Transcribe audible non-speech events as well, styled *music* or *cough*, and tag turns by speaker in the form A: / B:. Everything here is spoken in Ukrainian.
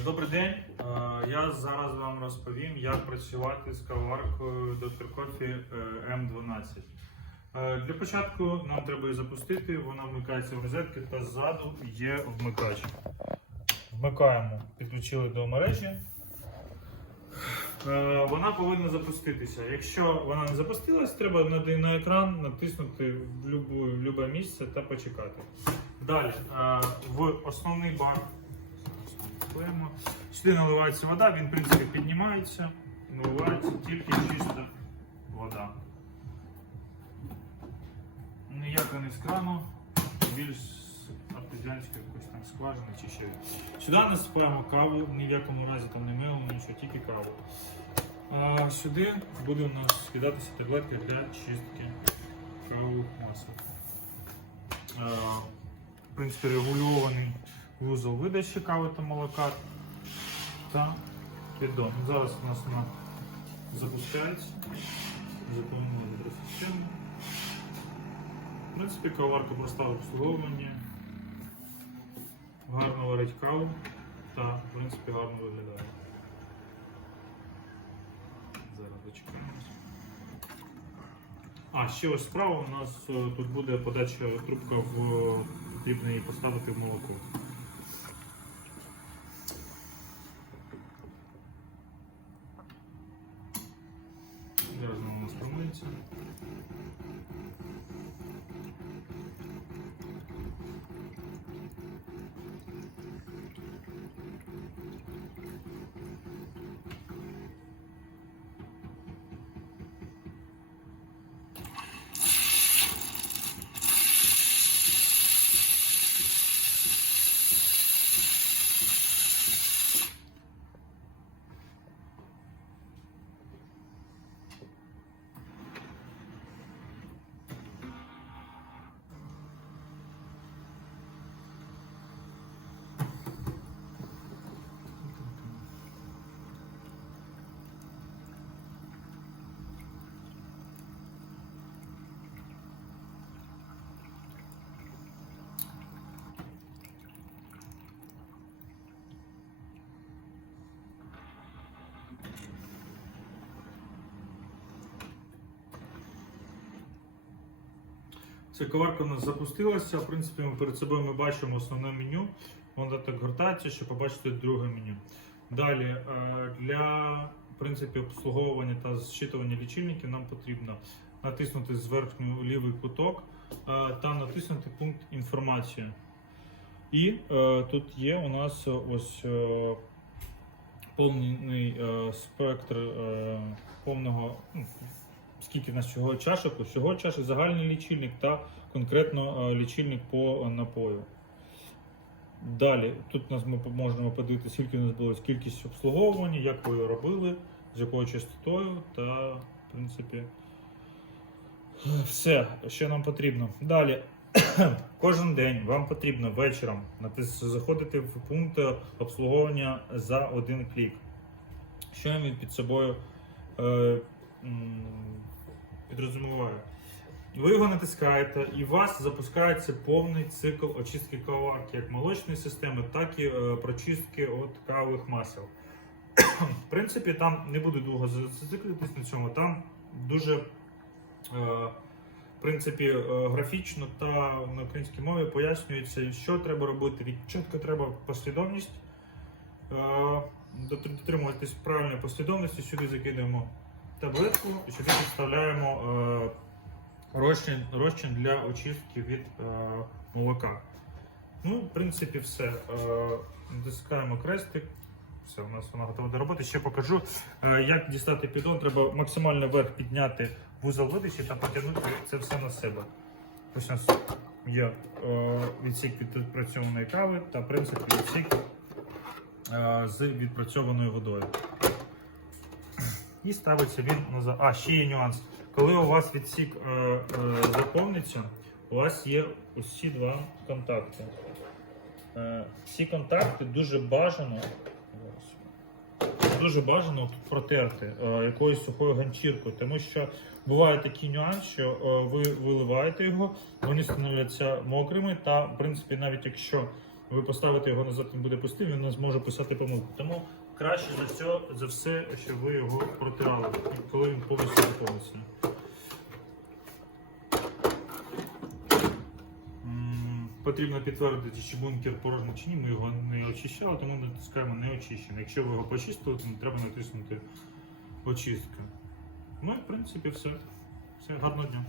A: Добрий день. Е, Я зараз вам розповім, як працювати з каваркою Dr. Coffee е, M12. Е, Для початку нам треба її запустити, вона вмикається в розетки та ззаду є вмикач. Вмикаємо, підключили до мережі. Е, Вона повинна запуститися. Якщо вона не запустилась, треба на, екран натиснути в любе місце та почекати. Далі е, в основний Беремо. Сюди наливається вода, він в принципі піднімається, наливається тільки чиста вода. Ніяка не з крану, більш артезіанської якоїсь там скважини чи ще. Сюди насипаємо каву, ні в якому разі там не мило, нічого, тільки каву. А сюди буде у нас скидатися таблетка для чистки кавових масел. Е, В принципі, регульований вузол видачі кави та молока та піддон. Зараз у нас вона запускається, заповнила гідросистему. В принципі, каварка проста в обслуговуванні, гарно варить каву та в принципі гарно виглядає. Зараз дочекаємось. А, ще ось справа у нас е, тут буде подача трубка в потрібно її поставити в молоко. Ця у нас запустилася. В принципі, ми перед собою ми бачимо основне меню. Воно так гортається, щоб побачити друге меню. Далі е, для в принципі, обслуговування та зчитування лічильників нам потрібно натиснути зверху лівий куток е, та натиснути пункт інформація. І е, тут є у нас ось повний спектр повного. Скільки в нас всього чашок, всього чашок, загальний лічильник та конкретно е, лічильник по напою. Далі, тут нас ми можемо подивитися, скільки у нас було кількість обслуговування, як ви його робили, з якою частотою та, в принципі, все, що нам потрібно. Далі, *clears throat* кожен день вам потрібно вечором заходити в пункт обслуговування за один клік. Що він під собою м, підрозуміває? Ви його натискаєте, і у вас запускається повний цикл очистки каварки як молочної системи, так і е, прочистки от кавових масел. В принципі, там не буду довго зациклитись на цьому. Там дуже е, в принципі, е, графічно та на українській мові пояснюється, що треба робити. Від чітко треба послідовність. Е, Дотримуватись правильної послідовності, сюди закидаємо таблетку і сюди підставляємо е, розчин, розчин для очистки від е, молока. Ну, в принципі, все. Е, Натискаємо крестик. Все, у нас вона готова до роботи. Ще покажу, е, як дістати піддон. Треба максимально вверх підняти вузол видачі та потягнути це все на себе. Ось у нас є е, відсік від відпрацьованої кави та в принципі відсік е, з відпрацьованою водою. І ставиться він назад. А, ще є нюанс. Коли у вас відсік е, е, заповниться, у вас є ось два контакти. Е, ці контакти дуже бажано. Дуже бажано протерти е, якоюсь сухою ганчіркою, тому що буває такий нюанс, що е, ви виливаєте його, вони становляться мокрими, та в принципі, навіть якщо ви поставите його назад, він буде пустий, він не зможе писати помилку. Тому краще за все, за все, щоб ви його протирали, коли він повністю заповниться. Потрібно підтвердити, чи бункер порожній чи ні. Ми його не очищали, тому натискаємо не очищений. Якщо ви його почистили, то треба натиснути очистка. Ну і в принципі все. Все, гарного дня.